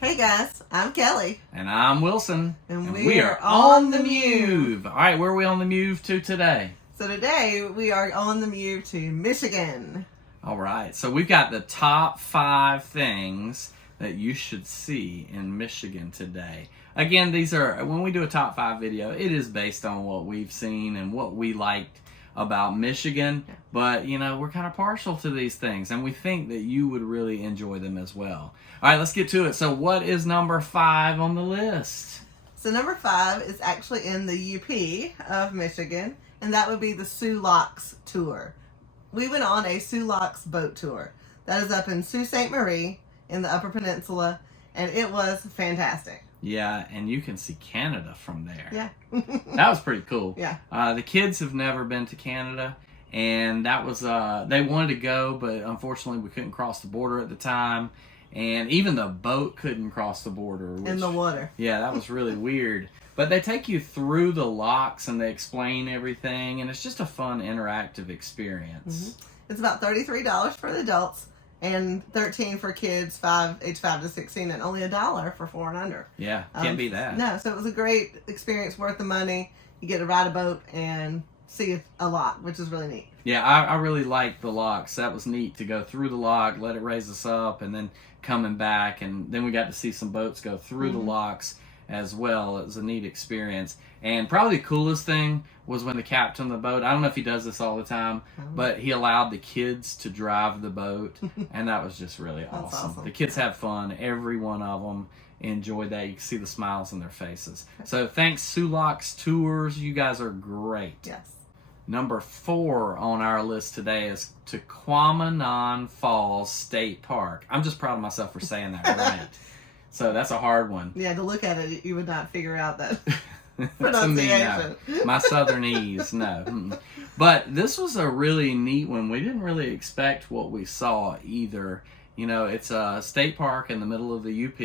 Hey guys, I'm Kelly. And I'm Wilson. And we are on the Mewve. All right, where are we on the Mewve to today? So today we are on the Mewve to Michigan. All right, so we've got the top 5 things that you should see in Michigan today. Again, these are, when we do a top 5 video, it is based on what we've seen and what we liked about Michigan, but you know, we're kind of partial to these things and we think that you would really enjoy them as well. All right, let's get to it. So what is number 5 on the list? So number 5 is actually in the UP of Michigan, and that would be the Sioux Locks tour. We went on a Sioux Locks boat tour. That is up in Sault Ste. Marie in the Upper Peninsula, and it was fantastic. Yeah, and you can see Canada from there. Yeah. That was pretty cool. Yeah. The kids have never been to Canada, and that was, they wanted to go, but unfortunately we couldn't cross the border at the time, and even the boat couldn't cross the border. In the water. Yeah, that was really weird. But they take you through the locks, and they explain everything, and it's just a fun, interactive experience. Mm-hmm. It's about $33 for the adults, and $13 for kids, age 5 to 16, and only $1 for 4 and under. Yeah, can't beat that. No, so it was a great experience, worth the money. You get to ride a boat and see a lot, which is really neat. Yeah, I really liked the locks. That was neat to go through the lock, let it raise us up, and then coming back, and then we got to see some boats go through the locks as well. It was a neat experience. And probably the coolest thing was when the captain of the boat, I don't know if he does this all the time, but he allowed the kids to drive the boat, and that was just really awesome. The kids had fun. Every one of them enjoyed that. You can see the smiles on their faces. So thanks, Sioux Locks Tours. You guys are great. Yes. Number 4 on our list today is Tahquamenon Falls State Park. I'm just proud of myself for saying that right. So that's a hard one. Yeah, to look at it, you would not figure out that pronunciation. No. My southernese, no. But this was a really neat one. We didn't really expect what we saw either. You know, it's a state park in the middle of the UP.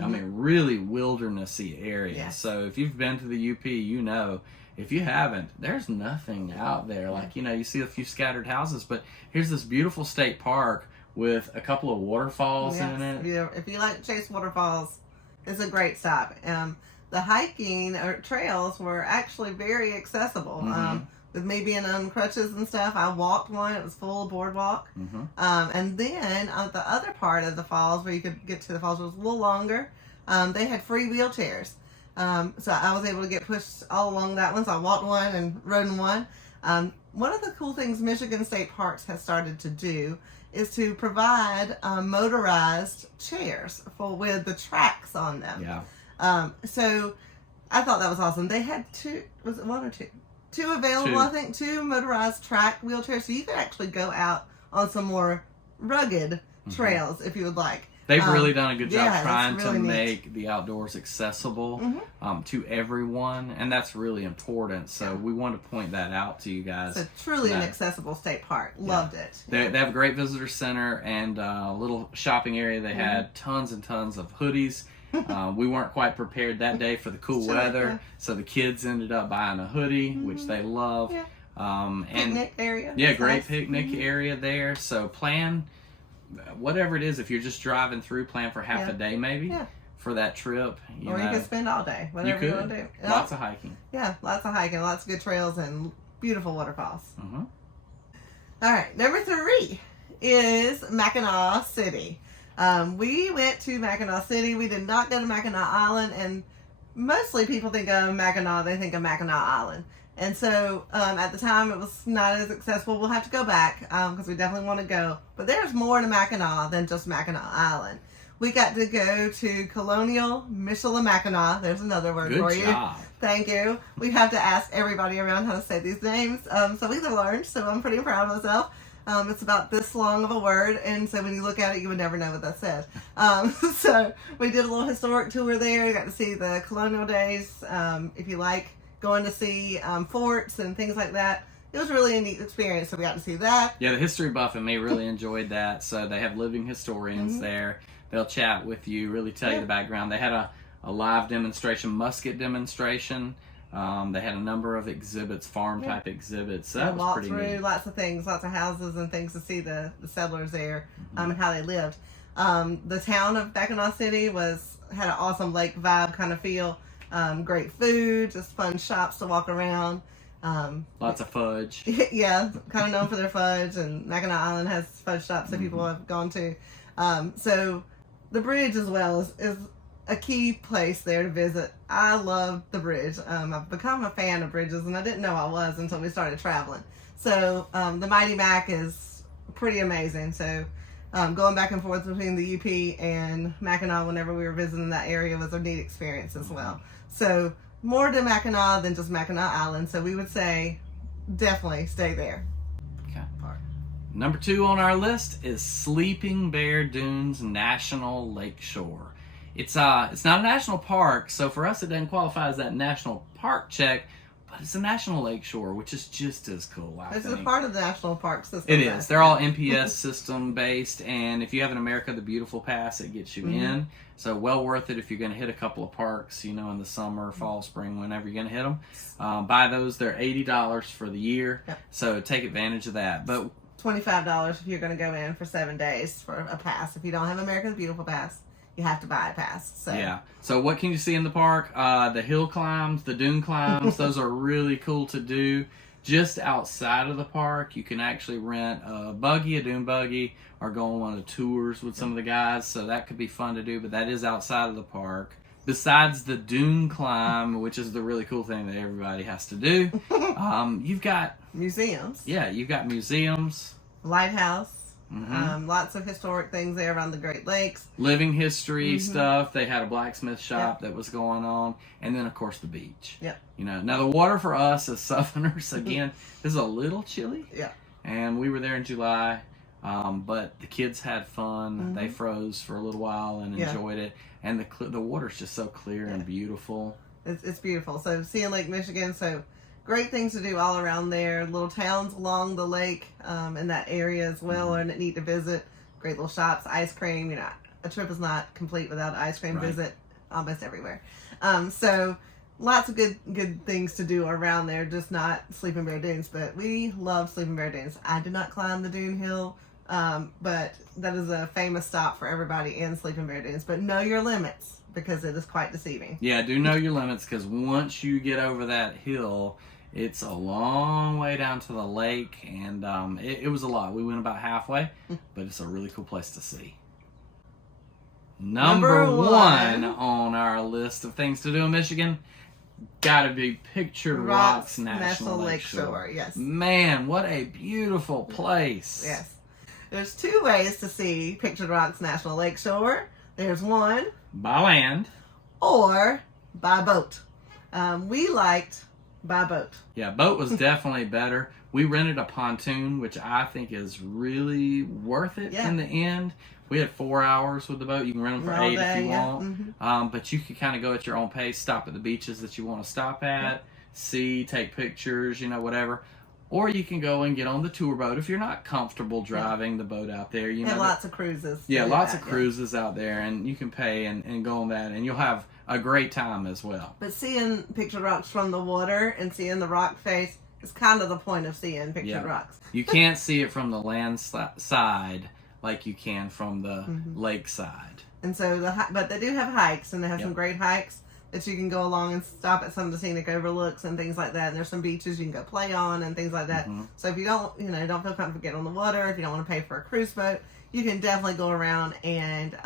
I mean, really wildernessy area. Yes. So if you've been to the UP, you know. If you haven't, there's nothing out there. Like, you know, you see a few scattered houses, but here's this beautiful state park with a couple of waterfalls in it. Yeah, if you like to chase waterfalls, it's a great stop. The hiking or trails were actually very accessible. With me being on crutches and stuff, I walked one. It was full of boardwalk. And then on the other part of the falls, where you could get to the falls, was a little longer. They had free wheelchairs. So I was able to get pushed all along that one. So I walked one and rode in one. One of the cool things Michigan State Parks has started to do is to provide motorized chairs with the tracks on them. Yeah. So I thought that was awesome. They had 2, was it 1 or 2? 2 available, 2. I think, 2 motorized track wheelchairs. So you could actually go out on some more rugged trails if you would like. They've really done a good job trying really to neat. make the outdoors accessible to everyone, and that's really important. So we want to point that out to you guys. It's truly an accessible state park. Loved it. They have a great visitor center and a little shopping area. They had tons and tons of hoodies. We weren't quite prepared that day for the cool weather, so the kids ended up buying a hoodie, which they love. And picnic area. Yeah, great picnic area there. So plan whatever it is. If you're just driving through, plan for half a day maybe for that trip. You can spend all day. Whatever you want to do. Lots of hiking. Yeah, lots of hiking, lots of good trails, and beautiful waterfalls. All right, number 3 is Mackinaw City. We went to Mackinaw City. We did not go to Mackinac Island, and mostly people think of Mackinac, they think of Mackinac Island. And so at the time, it was not as accessible. We'll have to go back because we definitely want to go. But there's more to Mackinac than just Mackinac Island. We got to go to Colonial Michilimackinac. There's another word for you. Good job. Thank you. We have to ask everybody around how to say these names. So we learned, so I'm pretty proud of myself. It's about this long of a word, and so when you look at it, you would never know what that says. So we did a little historic tour there. You got to see the colonial days. If you like going to see forts and things like that, it was really a neat experience. So we got to see that. Yeah, the history buff and me really enjoyed that. So they have living historians there. They'll chat with you, really tell you the background. They had a live demonstration, musket demonstration. They had a number of exhibits, farm-type exhibits. So that was pretty neat. Lots of things, lots of houses and things to see the settlers there and how they lived. The town of Mackinaw City had an awesome lake vibe kind of feel. Great food, just fun shops to walk around. Lots of fudge. Yeah, kind of known for their fudge, and Mackinac Island has fudge shops that people have gone to. So the bridge as well is a key place there to visit. I love the bridge. I've become a fan of bridges, and I didn't know I was until we started traveling. So the Mighty Mac is pretty amazing. So going back and forth between the UP and Mackinac whenever we were visiting that area was a neat experience as well. So more to Mackinac than just Mackinac Island. So we would say definitely stay there. Okay. All right. Number 2 on our list is Sleeping Bear Dunes National Lakeshore. It's not a national park, so for us it doesn't qualify as that national park check, but it's a national lakeshore, which is just as cool, I think. It's a part of the national park system. It is. They're all NPS system based, and if you have an America the Beautiful pass, it gets you in. So well worth it if you're going to hit a couple of parks, in the summer, fall, spring, whenever you're going to hit them. Buy those. They're $80 for the year, so take advantage of that. But $25 if you're going to go in for 7 days for a pass. If you don't have America the Beautiful pass, you have to buy a pass. So. Yeah. So what can you see in the park? The hill climbs, the dune climbs. Those are really cool to do. Just outside of the park, you can actually rent a buggy, a dune buggy, or go on one of the tours with some of the guys. So that could be fun to do, but that is outside of the park. Besides the dune climb, which is the really cool thing that everybody has to do, you've got museums. Yeah, you've got museums. Lighthouse. Lots of historic things there around the Great Lakes. Living history stuff. They had a blacksmith shop that was going on. And then, of course, the beach. Yep. Now the water for us as Southerners, again, is a little chilly. Yeah. And we were there in July. But the kids had fun. They froze for a little while and enjoyed it. And the water's just so clear and beautiful. It's beautiful. So seeing Lake Michigan, so great things to do all around there. Little towns along the lake in that area as well are neat to visit. Great little shops, ice cream. A trip is not complete without an ice cream visit almost everywhere. So lots of good things to do around there, just not Sleeping Bear Dunes. But we love Sleeping Bear Dunes. I did not climb the dune hill, but that is a famous stop for everybody in Sleeping Bear Dunes. But know your limits, because it is quite deceiving. Yeah, do know your limits, because once you get over that hill, it's a long way down to the lake, and it was a lot. We went about halfway, but it's a really cool place to see. Number one on our list of things to do in Michigan, gotta be Pictured Rocks National Lakeshore. Yes. Man, what a beautiful place. Yes. There's 2 ways to see Pictured Rocks National Lakeshore. There's one. By land. Or by boat. We liked by boat. Yeah, boat was definitely better. We rented a pontoon, which I think is really worth it in the end. We had 4 hours with the boat. You can rent them for 8 if you want. But you can kind of go at your own pace, stop at the beaches that you want to stop at, see, take pictures, whatever. Or you can go and get on the tour boat if you're not comfortable driving the boat out there. And lots of cruises. Yeah, lots of cruises out there, and you can pay and go on that, and you'll have a great time as well. But seeing Pictured Rocks from the water and seeing the rock face is kind of the point of seeing Pictured Rocks. You can't see it from the land side like you can from the lake side. And so, but they do have hikes, and they have some great hikes that you can go along and stop at some of the scenic overlooks and things like that. And there's some beaches you can go play on and things like that. So if you don't, don't feel comfortable getting on the water, if you don't want to pay for a cruise boat, you can definitely go around and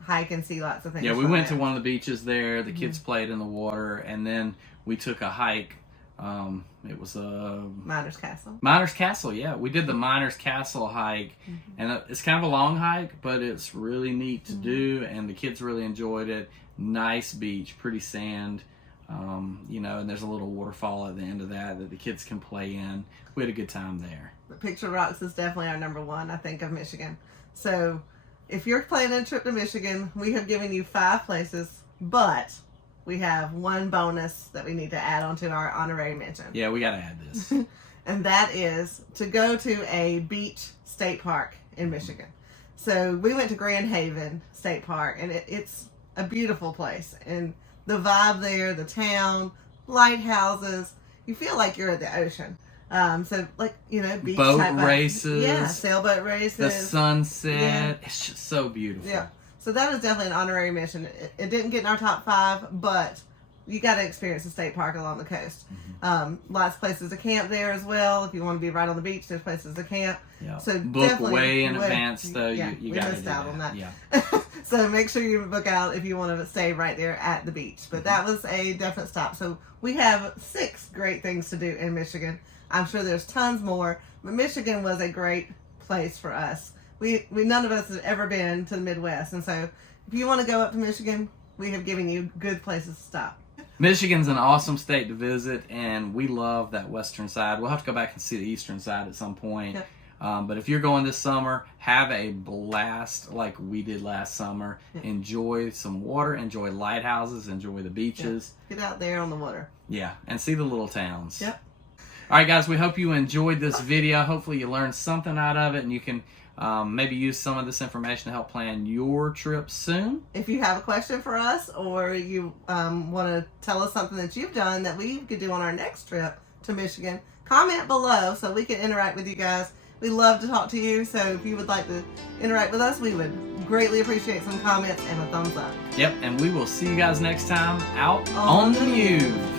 hike and see lots of things. Yeah, we went to one of the beaches there. The kids played in the water, and then we took a hike. It was a Miners Castle. Miners Castle, yeah. We did the Miners Castle hike, and it's kind of a long hike, but it's really neat to do, and the kids really enjoyed it. Nice beach, pretty sand, and there's a little waterfall at the end of that the kids can play in. We had a good time there. But Pictured Rocks is definitely our number one, I think, of Michigan. So if you're planning a trip to Michigan, we have given you 5 places, but we have one bonus that we need to add onto our honorary mention. Yeah, we got to add this. And that is to go to a beach state park in Michigan. So we went to Grand Haven State Park, and it's a beautiful place. And the vibe there, the town, lighthouses, you feel like you're at the ocean. So like, you know, beach boat type races. Yeah, sailboat races. The sunset. Yeah. It's just so beautiful. Yeah. So that was definitely an honorary mission. It didn't get in our top 5, but you got to experience the state park along the coast. Lots of places to camp there as well. If you want to be right on the beach, there's places to camp. Yeah. So book way in advance, though. Yeah, you we got to missed do out that. on that. Yeah. So make sure you book out if you want to stay right there at the beach. But that was a definite stop. So we have 6 great things to do in Michigan. I'm sure there's tons more, but Michigan was a great place for us. We none of us had ever been to the Midwest, and so if you want to go up to Michigan, we have given you good places to stop. Michigan's an awesome state to visit, and we love that western side. We'll have to go back and see the eastern side at some point. Yep. But if you're going this summer, have a blast like we did last summer. Yep. Enjoy some water, enjoy lighthouses, enjoy the beaches. Get out there on the water. Yeah, and see the little towns. Yep. All right, guys, we hope you enjoyed this video. Hopefully you learned something out of it, and you can maybe use some of this information to help plan your trip soon. If you have a question for us, or you want to tell us something that you've done that we could do on our next trip to Michigan, comment below so we can interact with you guys. We love to talk to you, so if you would like to interact with us, we would greatly appreciate some comments and a thumbs up. Yep, and we will see you guys next time out on the Mewve.